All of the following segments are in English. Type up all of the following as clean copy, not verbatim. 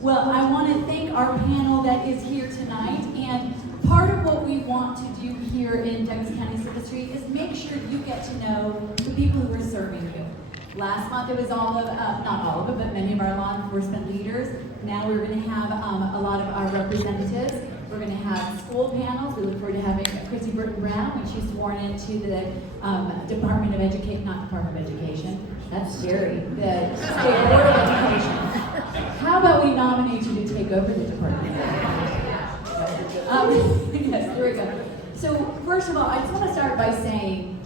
Well, I want to thank our panel that is here tonight, and part of what we want to do here in Douglas County Citizenry is make sure you get to know the people who are serving you. Last month it was all of, not all of it, but many of our law enforcement leaders. Now we're going to have a lot of our representatives. We're going to have school panels. We look forward to having Chrissy Burton-Brown when she's sworn into the Department of Education, not Department of Education, that's scary, the State Board of Education. How about we nominate you to take over the Department of Education? Yes, here we go. So first of all, I just want to start by saying,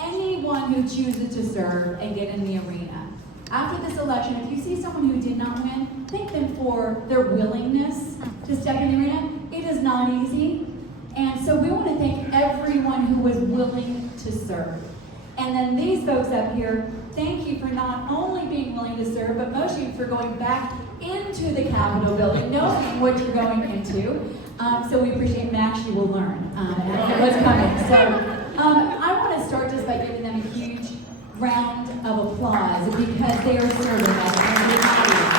anyone who chooses to serve and get in the arena, after this election, if you see someone who did not win, thank them for their willingness to step in the arena. It is not easy. And so we want to thank everyone who was willing to serve. And then these folks up here, thank you for not only being willing to serve, but most of you for going back into the Capitol building, knowing what you're going into. So we appreciate Max, you will learn what's coming. So I want to start just by giving them a huge round of applause because they are serving us and we value it.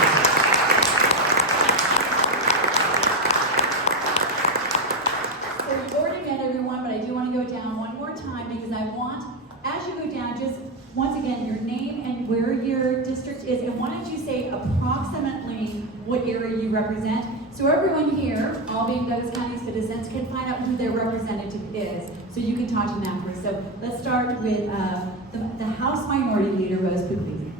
So we've already met everyone, but I do want to go down one more time because I want, as you go down, just once again, your name and where your district is, and why don't you say approximately what area you represent, so everyone here, all being Douglas County citizens, can find out who their representative is, so you can talk to them afterwards. So let's start with the House Minority Leader, Rose Pugliese.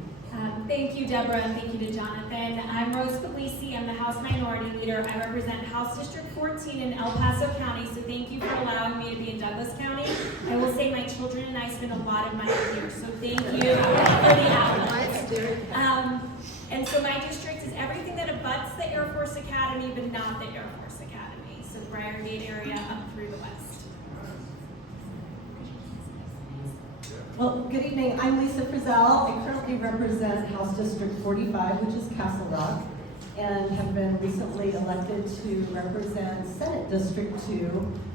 Thank you, Deborah, and thank you to Jonathan. I'm Rose Pugliese. I'm the House Minority Leader. I represent House District 14 in El Paso County, so thank you for allowing me to be in Douglas County. I will say my children and I spend a lot of money here, so thank you for the outlet. And so my district is everything that abuts the Air Force Academy, but not the Air Force Academy, so the Briargate area up through the west. Well, good evening. I'm Lisa Frizell. I currently represent House District 45, which is Castle Rock, and have been recently elected to represent Senate District 2,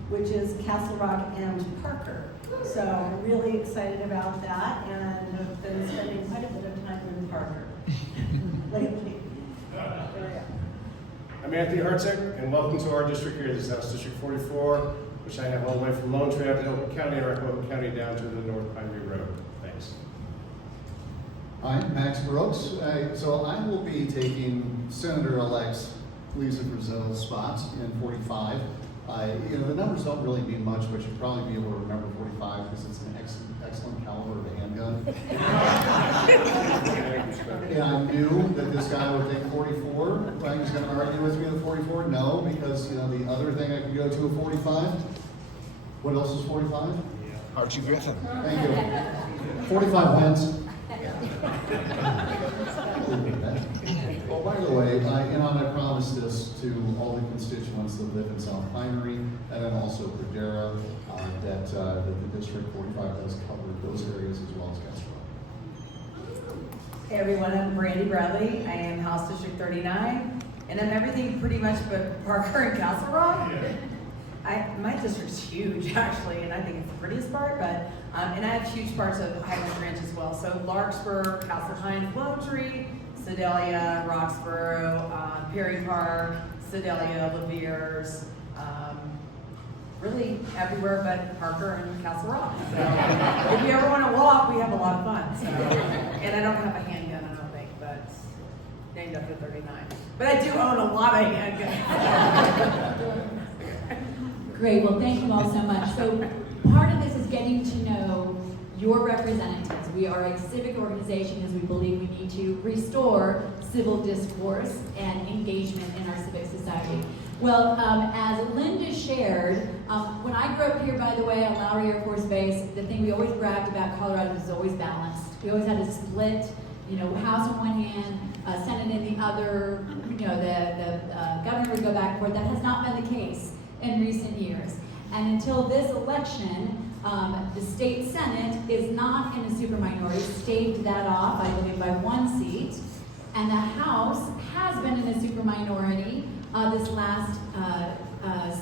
which is Castle Rock and Parker. So I'm really excited about that, and have been spending quite a bit of time in Parker lately. I'm Anthony Hartsook, and welcome to our district here. This is House District 44. Which I have all the way from Lone Tree up to Hilton County, or Hilton County down to the North Pine View Road. Thanks. I'm Max Brooks. So I will be taking Senator-elect Lisa Frizell's spot in 45. The numbers don't really mean much, but you'll probably be able to remember 45 because it's an excellent caliber of a handgun. And I knew that this guy would take 44. Frank was going to argue with me at 44. No, because the other thing I could go to at 45. What else is 45? Hartsook-Representative. Thank you. 45 wins. Oh, by the way, I promised this to all the constituents that live in South Pinery, and then also Deborah, that the District 45 does cover those areas as well as Castle Rock. Hey everyone, I'm Brandi. I am House District 39, and I'm everything pretty much but Parker and Castle Rock. My district's huge actually, and I think it's the prettiest part, but and I have huge parts of Highlands Ranch as well. So Larkspur, Castle Hines, Lone Tree, Sedalia, Roxborough, Perry Park, Sedalia, Laviers, really everywhere but Parker and Castle Rock. So if you ever want to walk, we have a lot of fun. So, and I don't have a handgun, I don't think, but it's named after 39. But I do own a lot of handguns. Great, well thank you all so much. So part of this is getting to know your representatives. We are a civic organization because we believe we need to restore civil discourse and engagement in our civic society. Well, as Linda shared, when I grew up here, by the way, on Lowry Air Force Base, the thing we always bragged about Colorado was always balanced. We always had a split, House on one hand, Senate in the other, the governor would go back and forth. That has not been the case in recent years. And until this election, the state Senate is not in a super minority, staved that off, I believe, by one seat. And the House has been in a super minority this last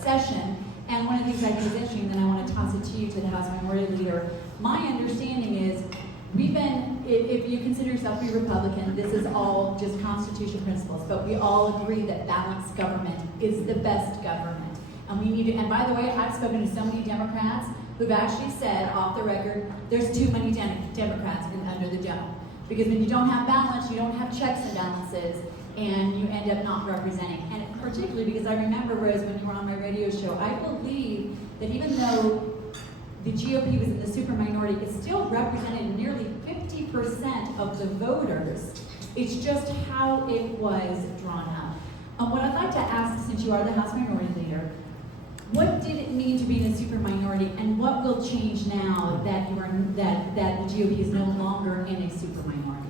session. And one of the things I think is interesting, then I want to toss it to you, to the House Minority Leader. My understanding is if you consider yourself to be Republican, this is all just Constitution principles, but we all agree that balanced government is the best government. And we need to, and by the way, I've spoken to so many Democrats who've actually said off the record, there's too many Democrats under the dome. Because when you don't have balance, you don't have checks and balances, and you end up not representing. And particularly because I remember, Rose, when you were on my radio show, I believe that even though the GOP was in the super minority, it still represented nearly 50% of the voters. It's just how it was drawn up. What I'd like to ask, since you are the House Minority Leader, what did it mean to be in a super minority, and what will change now that that the GOP is no longer in a super minority?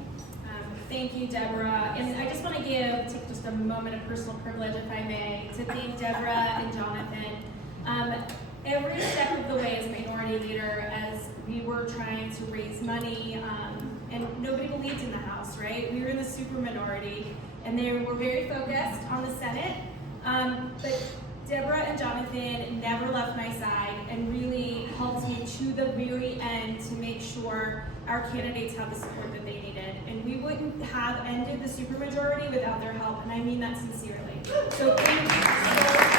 Thank you, Deborah. And I just want to take just a moment of personal privilege, if I may, to thank Deborah and Jonathan. Every step of the way as minority leader, as we were trying to raise money, and nobody believed in the House, right? We were in the super minority, and they were very focused on the Senate. But Deborah and Jonathan never left my side and really helped me to the very end to make sure our candidates had the support that they needed. And we wouldn't have ended the supermajority without their help, and I mean that sincerely. So thank you so much.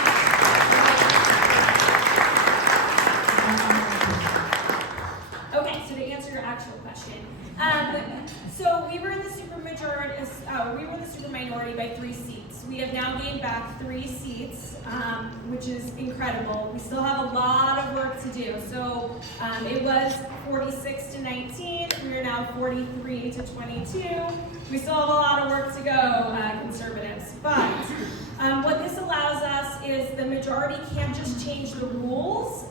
Okay, so to answer your actual question. So we were in the super minority by 3 seats. We have now gained back 3 seats, which is incredible. We still have a lot of work to do. So it was 46 to 19. We are now 43 to 22. We still have a lot of work to go, conservatives. But what this allows us is the majority can't just change the rules.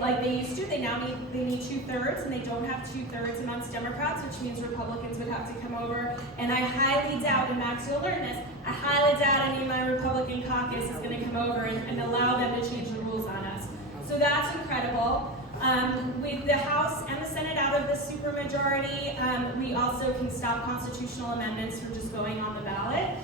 Like they used to, they need 2/3, and they don't have 2/3 amongst Democrats, which means Republicans would have to come over. And I highly doubt, and Max, you'll learn this, I highly doubt any of my Republican caucus is going to come over and allow them to change the rules on us. So that's incredible. With the House and the Senate out of the supermajority, we also can stop constitutional amendments from just going on the ballot.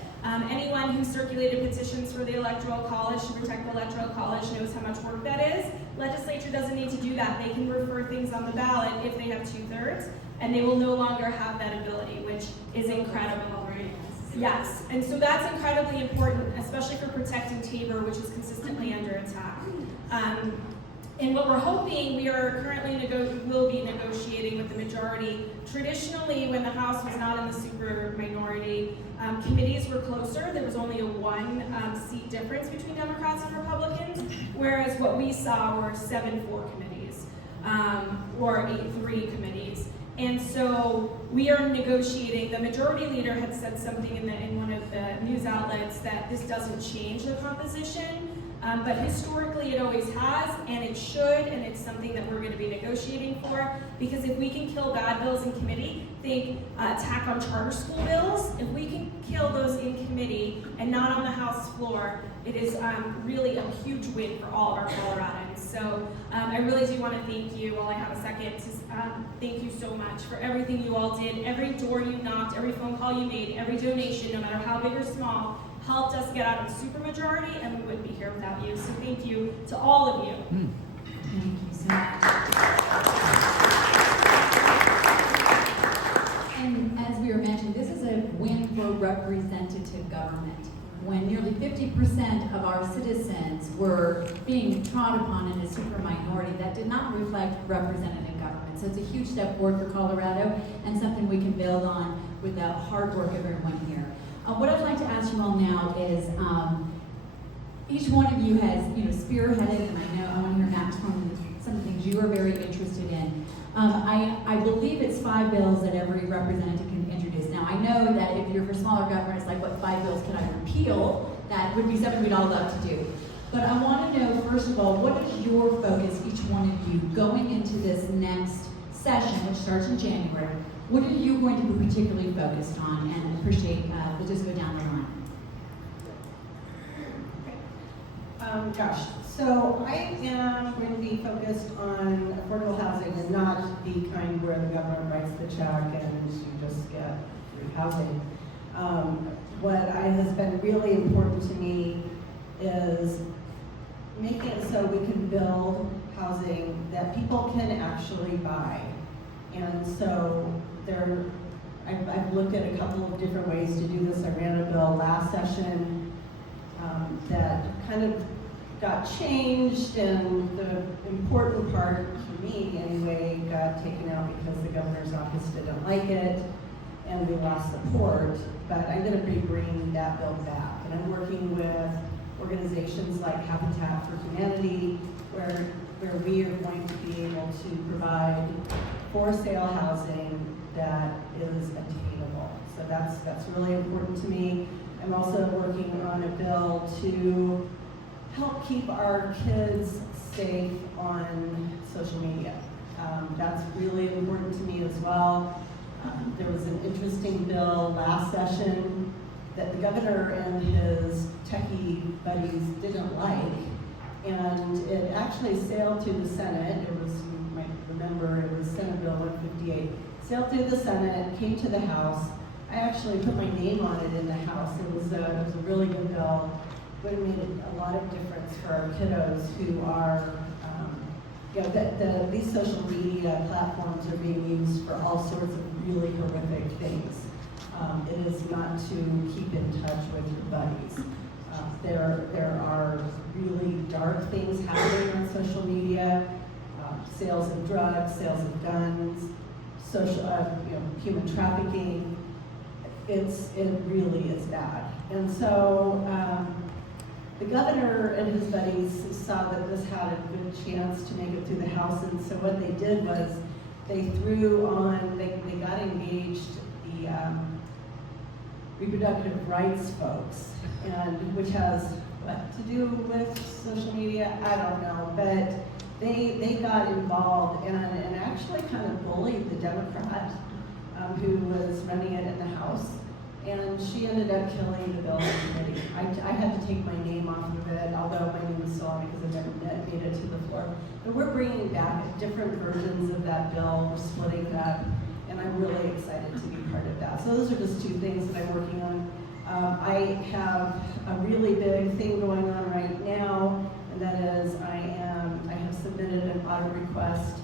Anyone who circulated petitions for the Electoral College to protect the Electoral College knows how much work that is. Legislature doesn't need to do that. They can refer things on the ballot if they have 2/3, and they will no longer have that ability, which is incredible. Yes, and so that's incredibly important, especially for protecting Tabor, which is consistently under attack. And what we're hoping, we are currently will be negotiating with the majority. Traditionally, when the House was not in the super minority, committees were closer. There was only a 1 seat difference between Democrats and Republicans, whereas what we saw were 7-4 committees, or 8-3 committees. And so we are negotiating. The majority leader had said something in one of the news outlets that this doesn't change the composition. But historically it always has, and it should, and it's something that we're going to be negotiating for, because if we can kill bad bills in committee, think attack on charter school bills, if we can kill those in committee and not on the House floor, it is really a huge win for all of our Coloradans. So I really do want to thank you, while I have a second, thank you so much for everything you all did, every door you knocked, every phone call you made, every donation, no matter how big or small, helped us get out of the supermajority, and we wouldn't be here without you. So thank you to all of you. Thank you so much. And as we were mentioning, this is a win for representative government. When nearly 50% of our citizens were being trod upon in a super minority, that did not reflect representative government. So it's a huge step forward for Colorado, and something we can build on with the hard work of everyone here. What I'd like to ask you all now is, each one of you has, spearheaded, and I know I want to hear Max from some of the things you are very interested in. I believe it's 5 bills that every representative can introduce. Now, I know that if you're for smaller government, it's like, what 5 bills can I repeal? That would be something we'd all love to do. But I want to know, first of all, what is your focus, each one of you, going into this next session, which starts in January? What are you going to be particularly focused on? And appreciate, we'll just go down the line. Gosh, so I am going to be focused on affordable housing, and not the kind where the governor writes the check and you just get free housing. What has been really important to me is making it so we can build housing that people can actually buy. And so I've looked at a couple of different ways to do this. I ran a bill last session that kind of got changed, and the important part, for me anyway, got taken out because the governor's office didn't like it, and we lost support. But I'm going to be bringing that bill back, and I'm working with organizations like Habitat for Humanity, where we are going to be able to provide for sale housing that is attainable. So that's really important to me. I'm also working on a bill to help keep our kids safe on social media. That's really important to me as well. There was an interesting bill last session that the governor and his techie buddies didn't like, and it actually sailed through the Senate. It was, you might remember, it was Senate Bill 158. Sailed through the Senate, came to the House. I actually put my name on it in the House. It was a really good bill. Would have made a lot of difference for our kiddos who are, these social media platforms are being used for all sorts of really horrific things. It is not to keep in touch with your buddies. There are really dark things happening on social media, sales of drugs, sales of guns, human trafficking. It really is bad. And so the governor and his buddies saw that this had a good chance to make it through the House, and so what they did was they got engaged the reproductive rights folks, and which has what to do with social media, I don't know, but they got involved and actually kind of bullied the Democrat who was running it in the House, and she ended up killing the bill in committee. I had to take my name off of it, although my name is still on it because I never made it to the floor. But we're bringing back different versions of that bill, we're splitting it up, and I'm really excited to be part of that. So those are just two things that I'm working on. I have a really big thing going on right now, and that is I have submitted an audit request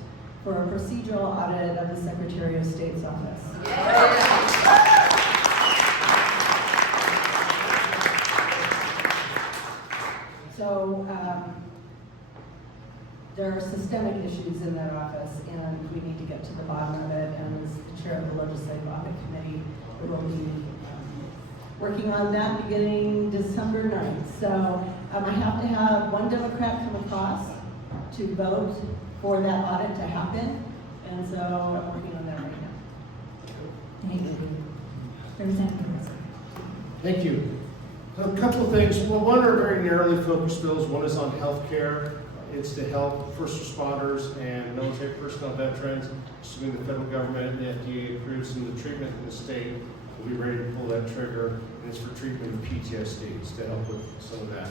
for a procedural audit of the Secretary of State's office. So there are systemic issues in that office, and we need to get to the bottom of it. And as the chair of the Legislative Audit Committee, we will be working on that beginning December 9th. So I have to have one Democrat come across to vote for that audit to happen, and so I'm working on that right now. Thank you. Representative. Thank you. So a couple of things. Well, one are very narrowly focused bills. One is on health care. It's to help first responders and military personnel veterans, assuming the federal government and the FDA approves some of the treatment in the state. We'll be ready to pull that trigger, and it's for treatment of PTSD. It's to help with some of that.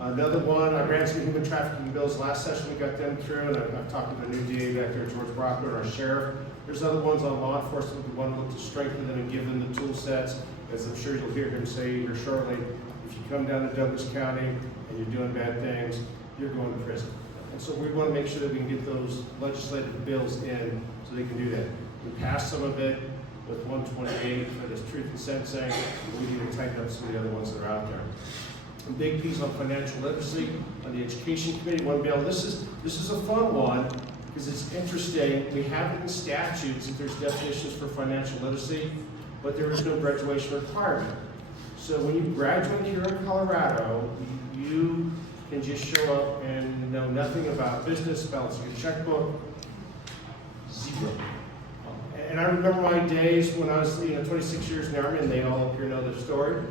Another one, I ran some human trafficking bills last session. We got them through, and I've talked to the new DA back there, George Brockler, and our sheriff. There's other ones on law enforcement. We want to look to strengthen them and give them the tool sets. As I'm sure you'll hear him say here shortly, if you come down to Douglas County and you're doing bad things, you're going to prison. And so we want to make sure that we can get those legislative bills in so they can do that. We passed some of it with 128 for this truth and sentencing. We need to tighten up some of the other ones that are out there. A big piece on financial literacy on the Education Committee, one bill. This is a fun one because it's interesting. We have it in statutes that there's definitions for financial literacy, but there is no graduation requirement. So when you graduate here in Colorado, you can just show up and know nothing about business, balancing your checkbook, zero. And I remember my days when I was 26 years in the Army, and they all up here know the story.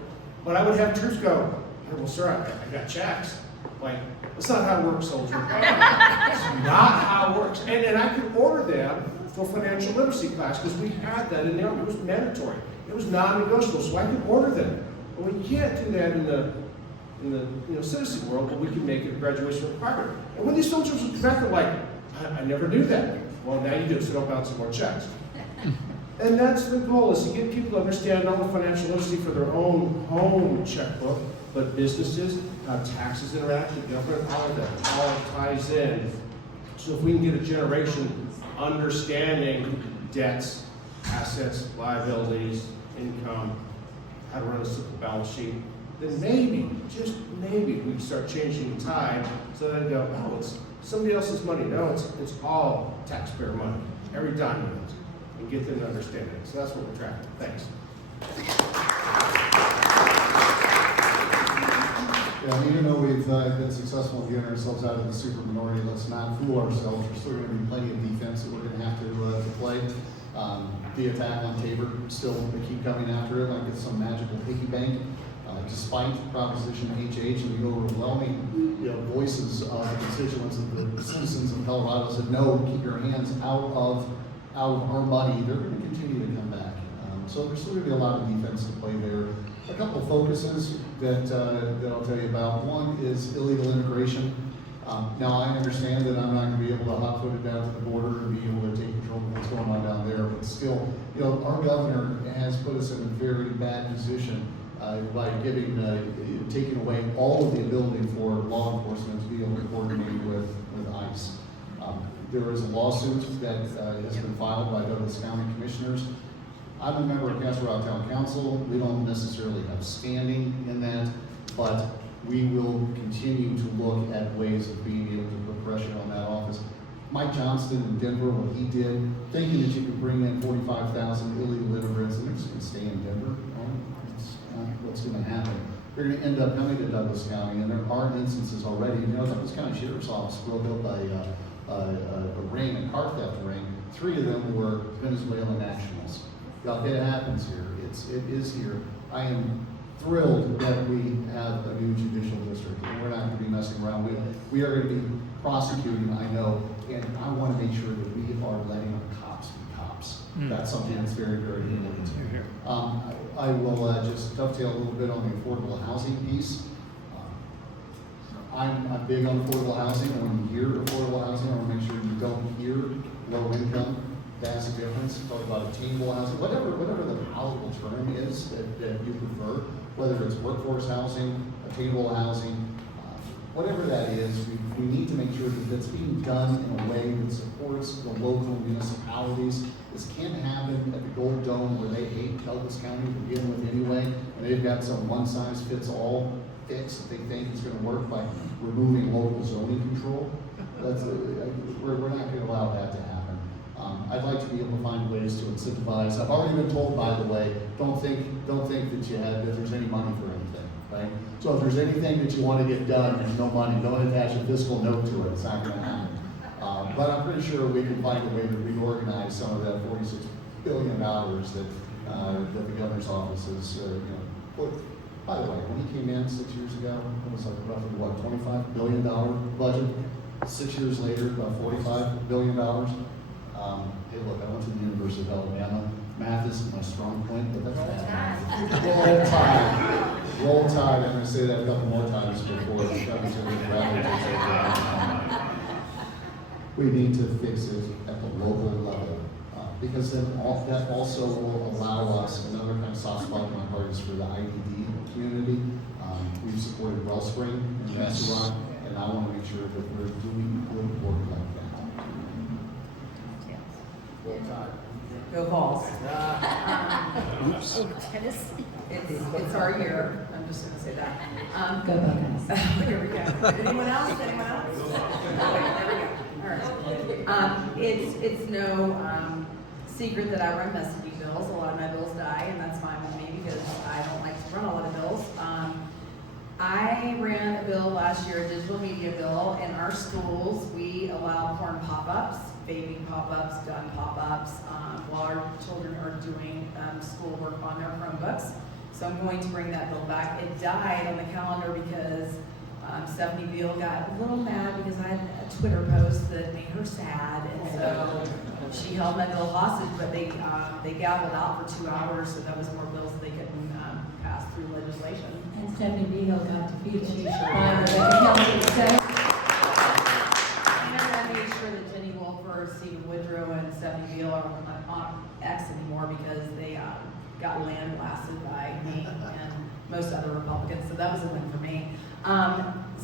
But I would have troops go, well, sir, I got checks. Like, that's not how it works, soldier. That's not how it works. And I could order them for financial literacy class because we had that in the Army. It was mandatory. It was non-negotiable, so I could order them. But we can't do that in the citizen world, but we can make it a graduation requirement. And when these soldiers would come back, they're like, I never knew that. Well, now you do, so don't bounce some more checks. And that's the goal, is to get people to understand not only financial literacy for their own home checkbook, but businesses, how taxes interact with government, all of that, all ties in. So if we can get a generation understanding debts, assets, liabilities, income, how to run a simple balance sheet, then maybe, just maybe, we can start changing the tide so that they go, oh, it's somebody else's money. No, it's all taxpayer money, every dime of it, and get them to understand it. So that's what we're tracking. Thanks. Yeah, and even though we've been successful in getting ourselves out of the super minority, let's not fool ourselves. There's still going to be plenty of defense that we're going to have to play. The attack on Tabor, still they keep coming after it like it's some magical piggy bank. Despite Proposition HH and the overwhelming voices of constituents of the citizens of Colorado said, no, keep your hands out of our money, they're going to continue to come back. So there's still going to be a lot of defense to play there. A couple of focuses that I'll tell you about. One is illegal immigration. Now I understand that I'm not going to be able to hot-foot it down to the border and be able to take control of what's going on down there, but still, our governor has put us in a very bad position by taking away all of the ability for law enforcement to be able to coordinate with ICE. There is a lawsuit that has been filed by Douglas County Commissioners. I'm a member of Castle Rock Town Council. We don't necessarily have standing in that, but we will continue to look at ways of being able to put pressure on that office. Mike Johnston in Denver, what he did, thinking that you could bring in 45,000 illegal immigrants and they're just going to stay in Denver. That's not what's going to happen. They're going to end up coming to Douglas County, and there are instances already. Douglas County Sheriff's Office broke up a ring, a car theft ring. 3 of them were Venezuelan nationals. It happens here. It is here. I am thrilled that we have a new judicial district, and we're not going to be messing around. We are going to be prosecuting, I know, and I want to make sure that we are letting our cops be cops. That's something that's very, very important. I will just dovetail a little bit on the affordable housing piece. I'm big on affordable housing. When you hear affordable housing, I want to make sure you don't hear low income. That's the difference. Talk about attainable housing, whatever the palatable term is that you prefer, whether it's workforce housing, attainable housing, whatever that is, we need to make sure that it's being done in a way that supports the local municipalities. This can't happen at the Gold Dome where they hate Douglas County to begin with anyway, and they've got some one-size-fits-all fix that they think is going to work by removing local zoning control. We're not going to allow that to happen. I'd like to be able to find ways to incentivize. I've already been told, by the way, don't think that there's any money for anything, right? So if there's anything that you want to get done, there's no money. Don't attach a fiscal note to it. It's not going to happen. But I'm pretty sure we can find a way to reorganize some of that $46 billion that the governor's office is, put. By the way, when he came in 6 years ago, it was like roughly what, $25 billion budget. 6 years later, about $45 billion. Hey, look, I went to the University of Alabama. Math isn't my strong point, but that's bad. Roll Tide. Roll Tide. I'm going to say that a couple more times before it comes to the We need to fix it at the local level. Because then that also will allow us, another kind of soft spot in my heart is for the IDD community. We've supported Wellspring in the restaurant, and I want to make sure that we're doing good work like that. Go Vols. Oops. Tennis. It's our year. I'm just going to say that. Go Buckeyes. Here we go. Anyone else? Anyone else? Okay, there we go. All right. It's no secret that I run messaging bills. A lot of my bills die, and that's fine with me because I don't like to run a lot of bills. I ran a bill last year, a digital media bill. In our schools, we allow porn pop-ups, vaping pop-ups, gun pop-ups, while our children are doing schoolwork on their Chromebooks. So I'm going to bring that bill back. It died on the calendar because Stephanie Beal got a little mad because I had a Twitter post that made her sad, and so she held my bill hostage, but they gavelled out for 2 hours, so that was more bills that they couldn't pass through legislation. And Stephanie Beal got to feature by Rebecca Kelly. And I made sure that Jenny Wolfer, Stephen Woodrow, and Stephanie Beal are not on X anymore because they got lambasted by me and most other Republicans, so that was a win for me.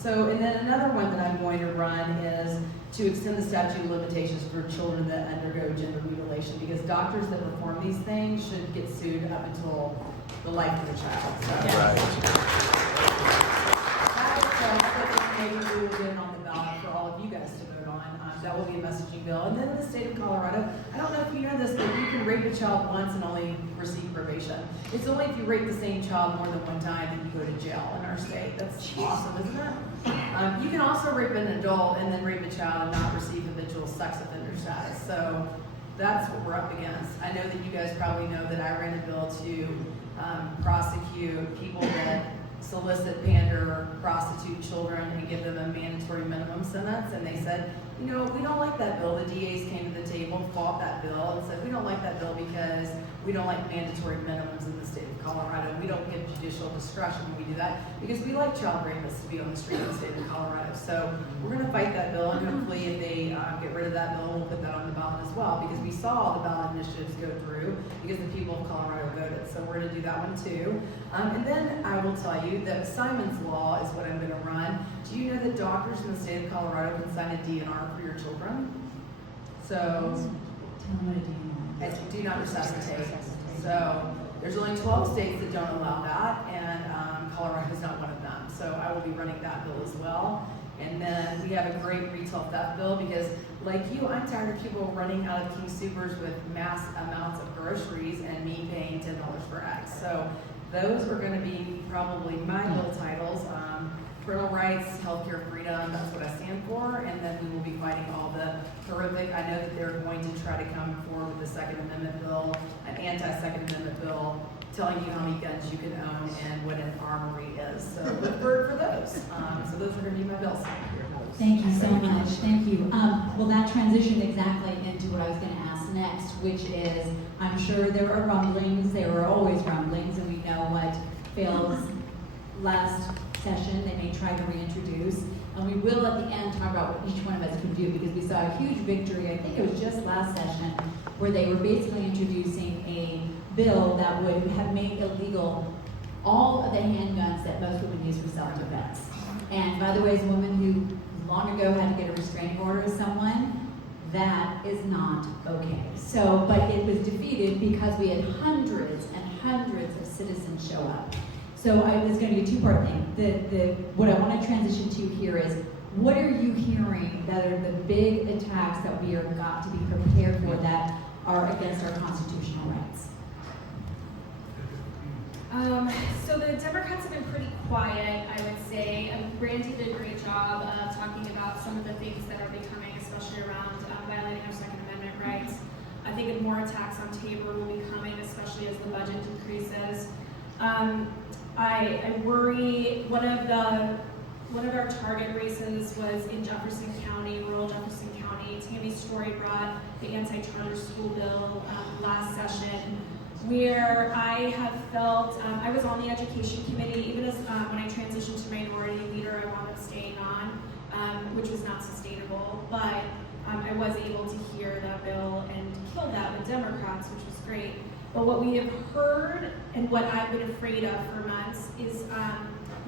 And then another one that I'm going to run is to extend the statute of limitations for children that undergo gender mutilation, because doctors that perform these things should get sued up until the life of the child. Maybe we will get it on the ballot for all of you guys to vote on. That will be a messaging bill. And then in the state of Colorado, I don't know if you know this, but you can rape a child once and only receive probation. It's only if you rape the same child more than one time that you go to jail in our state. That's awesome, isn't it? You can also rape an adult and then rape a child and not receive habitual sex offender status. So that's what we're up against. I know that you guys probably know that I ran a bill to prosecute people that solicit, pander, prostitute children and give them a mandatory minimum sentence. And they said, you know, we don't like that bill. The DAs came to the table, fought that bill, and said, we don't like that bill because we don't like mandatory minimums in the state of Colorado. We don't give judicial discretion when we do that because we like child rapists to be on the street in the state of Colorado. So we're going to fight that bill, and hopefully if they get rid of that bill, we'll put that on the ballot as well, because we saw the ballot initiatives go through because the people of Colorado voted. So we're going to do that one too. And then I will tell you that Simon's Law is what I'm going to run. Do you know that doctors in the state of Colorado can sign a DNR for your children? So, do not resuscitate. So, there's only 12 states that don't allow that, and Colorado is not one of them. So, I will be running that bill as well. And then we have a great retail theft bill because, like you, I'm tired of people running out of King Supers with mass amounts of groceries and me paying $10 for eggs. So, those are going to be probably my bill titles. Parental rights, healthcare freedom, that's what I stand for, and then we will be fighting all the horrific. I know that they're going to try to come forward with the Second Amendment bill, an anti-Second Amendment bill, telling you how many guns you can own and what an armory is. So look for those. So those are going to be my bills. Thank you so much. Thank you. Well, that transitioned exactly into what I was going to ask next, which is, I'm sure there are rumblings. There are always rumblings, and we know what fails last session. They may try to reintroduce, and we will at the end talk about what each one of us can do, because we saw a huge victory. I think it was just last session where they were basically introducing a bill that would have made illegal all of the handguns that most women use for self-defense. And by the way, as a woman who long ago had to get a restraining order of someone, that is not okay. So, but it was defeated because we had hundreds and hundreds of citizens show up. So I was going to do a two-part thing. What I want to transition to here is, what are you hearing that are the big attacks that we are got to be prepared for that are against our constitutional rights? So the Democrats have been pretty quiet, I would say. Brandi did a great job talking about some of the things that are becoming, especially around violating our Second Amendment rights. I think more attacks on Tabor will be coming, especially as the budget decreases. I worry, one of our target races was in Jefferson County, rural Jefferson County. Tammy Story brought the anti-charter school bill last session, where I have felt, I was on the education committee, even as when I transitioned to minority leader, I wound up staying on, which was not sustainable, but I was able to hear that bill and kill that with Democrats, which was great. But what we have heard and what I've been afraid of for months is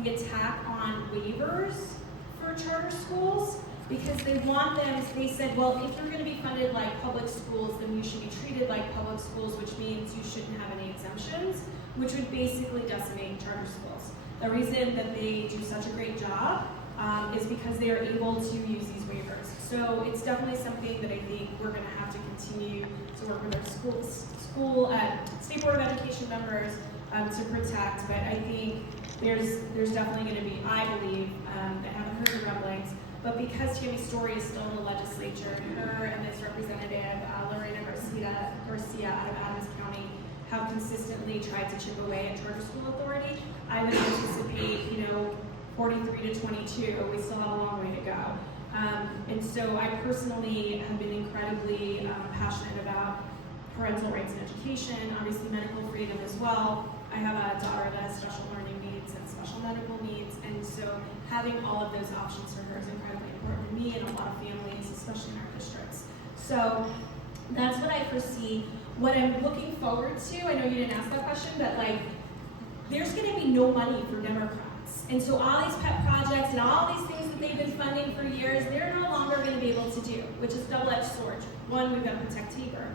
the attack on waivers for charter schools, because they want them, they said, well, if you're going to be funded like public schools, then you should be treated like public schools, which means you shouldn't have any exemptions, which would basically decimate charter schools. The reason that they do such a great job is because they are able to use these waivers. So it's definitely something that I think we're going to have to continue to work with our State Board of Education members to protect. But I think there's definitely going to be, I believe, I haven't heard the rumblings, but because Tammy Story is still in the legislature, her and this representative, Lorena Garcia out of Adams County, have consistently tried to chip away at charter school authority. I would anticipate, 43 to 22, we still have a long way to go. And so I personally have been incredibly passionate about parental rights in education, obviously medical freedom as well. I have a daughter that has special learning needs and special medical needs, and so having all of those options for her is incredibly important to me and a lot of families, especially in our districts. So that's what I foresee. What I'm looking forward to, I know you didn't ask that question, but there's going to be no money for Democrats And so all these pet projects and all these things that they've been funding for years, they're no longer going to be able to do, which is a double-edged sword. One, we've got to protect Tabor.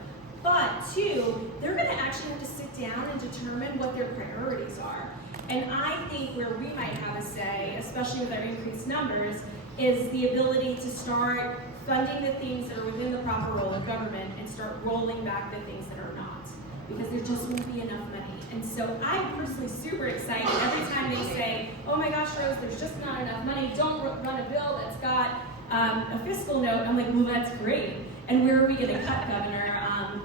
But two, they're going to actually have to sit down and determine what their priorities are. And I think where we might have a say, especially with our increased numbers, is the ability to start funding the things that are within the proper role of government and start rolling back the things that are not. Because there just won't be enough money. And so I'm personally super excited every time they say, oh my gosh, Rose, there's just not enough money. Don't run a bill that's got a fiscal note. I'm like, well, that's great. And where are we going to cut, Governor?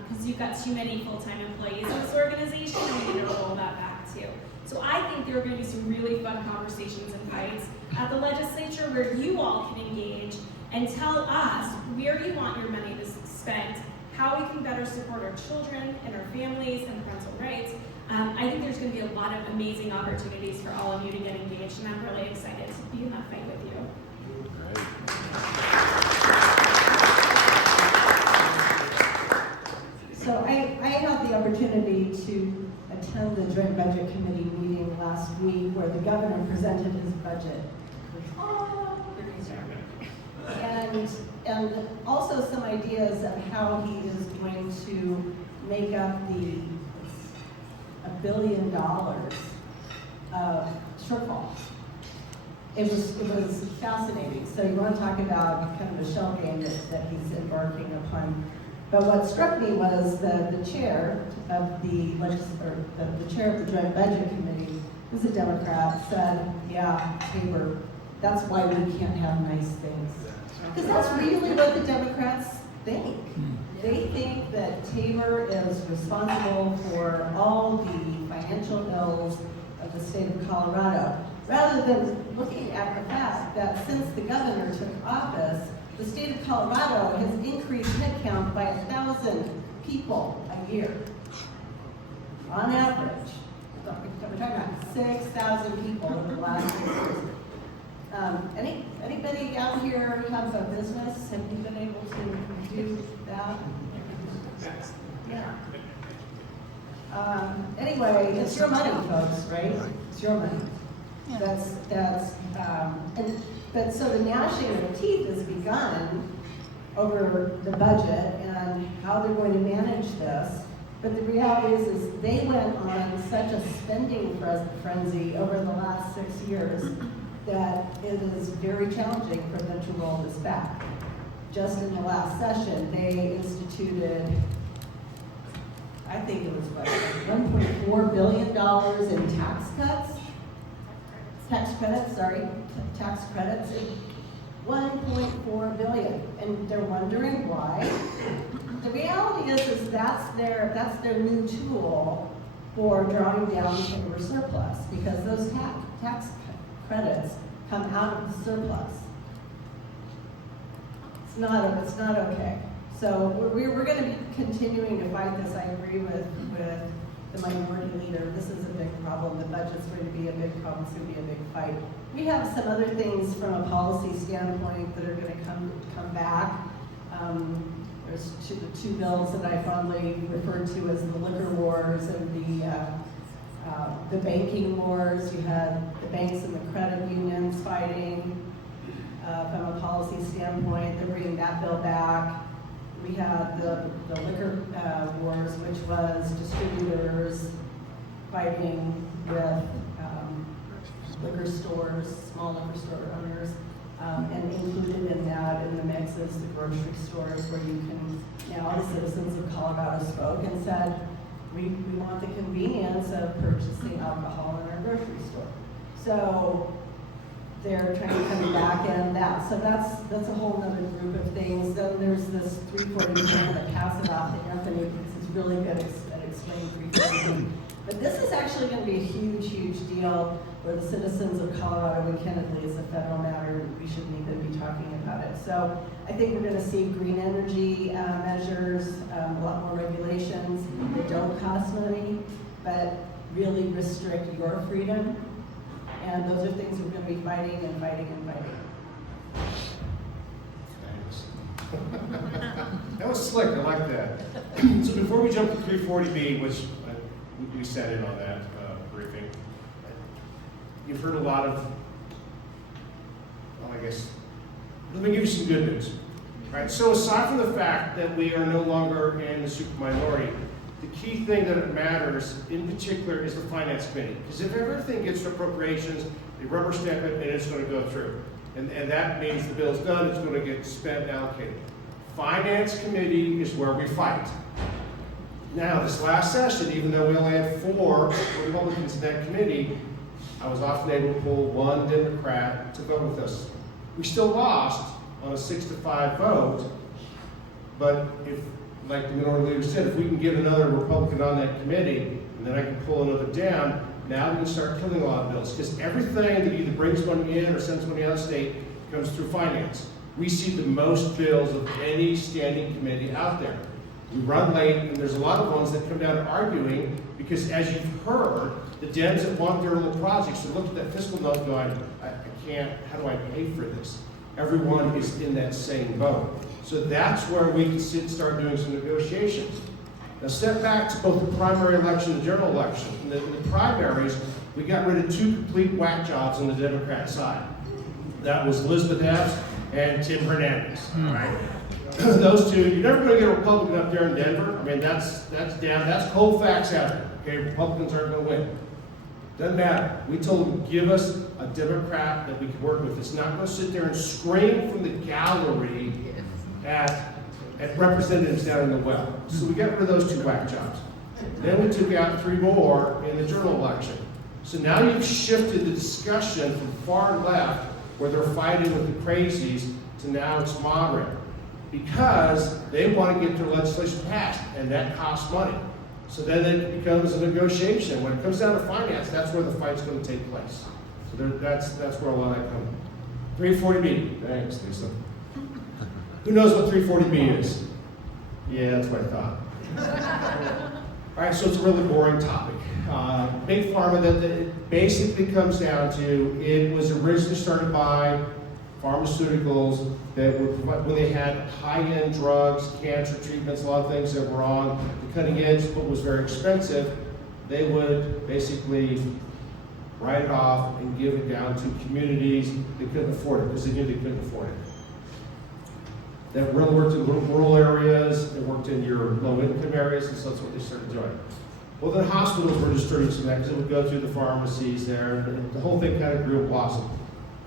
Because you've got too many full-time employees in this organization, and we need to roll that back too. So I think there are going to be some really fun conversations and fights at the legislature where you all can engage and tell us where you want your money to spend, how we can better support our children and our families and parental rights. I think there's going to be a lot of amazing opportunities for all of you to get engaged, and I'm really excited to be in that fight with you. So I had the opportunity to attend the Joint Budget Committee meeting last week where the governor presented his budget. And also some ideas of how he is going to make up the $1 billion of shortfall. It was fascinating. So you want to talk about kind of a shell game that he's embarking upon. But what struck me was the chair of the chair of the Joint Budget Committee, who's a Democrat, said, "Yeah, Tabor, that's why we can't have nice things." Because that's really what the Democrats think. They think that Tabor is responsible for all the financial ills of the state of Colorado, rather than looking at the fact that since the governor took office, the state of Colorado has increased headcount by 1,000 people a year. On average, we're talking about 6,000 people over the last 6 years. Anybody out here have a business? Have you been able to do that? Yeah. Anyway, it's your money, folks, right? It's your money. But so the gnashing of the teeth has begun over the budget and how they're going to manage this. But the reality is they went on such a spending frenzy over the last 6 years that it is very challenging for them to roll this back. Just in the last session, they instituted, I think it was what, $1.4 billion in tax cuts? Tax credits, 1.4 billion. And they're wondering why. The reality is that's their new tool for drawing down Tabor surplus, because those tax credits come out of the surplus. It's not okay. So we're going to be continuing to fight this. I agree with the minority leader. This is a big problem. The budget's going to be a big problem. It's going to be a big fight. We have some other things from a policy standpoint that are going to come back. There's the two bills that I fondly referred to as the liquor wars and the banking wars. You had the banks and the credit unions fighting from a policy standpoint. They're bringing that bill back. We had the liquor wars, which was distributors fighting with liquor stores, small liquor store owners, and included in that, in the mix, is the grocery stores where you can, now the citizens of Colorado spoke and said, we want the convenience of purchasing alcohol in our grocery store. So they're trying to come back in that. So that's a whole other group of things. Then there's this 340 that passes off to Anthony, because he's really good at explaining 340. But this is actually going to be a huge, huge deal for the citizens of Colorado, and candidly, it's a federal matter. We shouldn't even be talking about it. So I think we're going to see green energy measures, a lot more regulations that don't cost money, but really restrict your freedom. And those are things we're going to be fighting and fighting and fighting. That was slick, I like that. So before we jump to 340B, which we sat in on that briefing, you've heard a lot of, well, I guess, let me give you some good news. Right, so aside from the fact that we are no longer in the super minority, the key thing that matters in particular is the finance committee. Because if everything gets to appropriations, they rubber stamp it and it's going to go through. And that means the bill's done, it's going to get spent and allocated. Finance committee is where we fight. Now, this last session, even though we only had 4 Republicans in that committee, I was often able to pull 1 Democrat to vote with us. We still lost on a 6-5 vote, but if, like the minority leader said, if we can get another Republican on that committee, and then I can pull another down, now we can start killing a lot of bills. Because everything that either brings money in or sends money out of state comes through finance. We see the most bills of any standing committee out there. We run late, and there's a lot of ones that come down arguing, because as you've heard, the Dems that want their little projects, they look at that fiscal note going, I can't, how do I pay for this? Everyone is in that same boat. So that's where we can start doing some negotiations. Now step back to both the primary election and the general election. In the primaries, we got rid of 2 complete whack jobs on the Democrat side. That was Elizabeth Epps and Tim Hernandez. Right? Those 2, you're never going to get a Republican up there in Denver. I mean, that's cold facts out there. Okay, Republicans aren't going to win. Doesn't matter. We told them, give us a Democrat that we can work with. It's not going to sit there and scream from the gallery at representatives down in the well. So we got rid of those 2 whack jobs. Then we took out 3 more in the general election. So now you've shifted the discussion from far left, where they're fighting with the crazies, to now it's moderate. Because they want to get their legislation passed, and that costs money. So then it becomes a negotiation. When it comes down to finance, that's where the fight's going to take place. So that's where a lot of that comes. 340B. Thanks, Lisa. Who knows what 340B is? Yeah, that's what I thought. All right, so it's a really boring topic. Big Pharma, that it basically comes down to, it was originally started by pharmaceuticals that would provide, when they had high-end drugs, cancer treatments, a lot of things that were on the cutting edge but was very expensive, they would basically write it off and give it down to communities that couldn't afford it, because they knew they couldn't afford it. That really worked in rural areas, it worked in your low-income areas, and so that's what they started doing. Well, then hospitals were distributing that, because it would go through the pharmacies there, and the whole thing kind of grew and blossomed.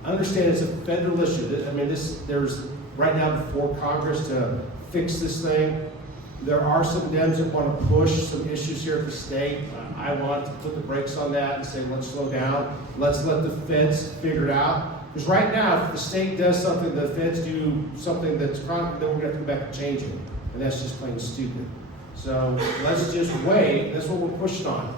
I understand it's a federal issue. I mean, there's right now before Congress to fix this thing. There are some Dems that want to push some issues here at the state. I want to put the brakes on that and say, let's slow down. Let's let the feds figure it out. Because right now, if the state does something, the feds do something that's chronic, then we're going to have to come back and change it. And that's just plain stupid. So let's just wait. That's what we're pushing on.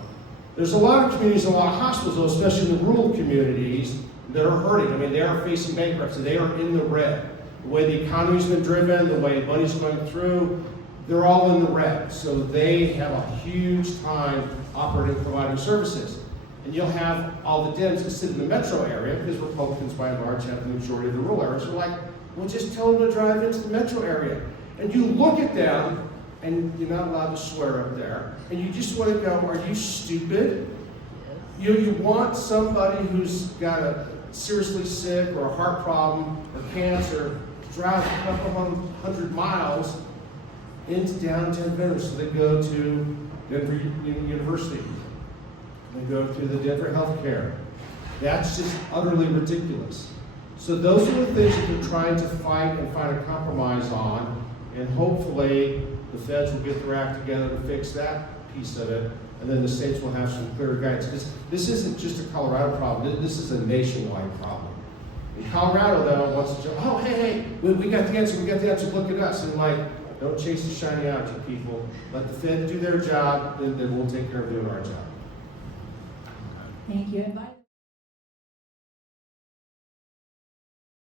There's a lot of communities and a lot of hospitals, though, especially in the rural communities, that are hurting. I mean, they are facing bankruptcy. They are in the red. The way the economy's been driven, the way money's going through, they're all in the red. So they have a huge time operating, providing services. And you'll have all the Dems that sit in the metro area, because Republicans by and large have the majority of the rural areas. They're like, well, just tell them to drive into the metro area. And you look at them, and you're not allowed to swear up there, and you just want to go, are you stupid? You want somebody who's got a seriously sick or a heart problem or cancer to drive a couple 100 miles into downtown Denver, so they go to Denver University. They go to the Denver Healthcare. That's just utterly ridiculous. So those are the things that they're trying to fight and find a compromise on, and hopefully the feds will get their act together to fix that piece of it, and then the states will have some clearer guidance. Because this isn't just a Colorado problem, this is a nationwide problem. In Colorado, though, wants to say, oh, hey, we got the answer, look at us. And like, don't chase the shiny object, people. Let the Fed do their job, and then we'll take care of doing our job. Thank you.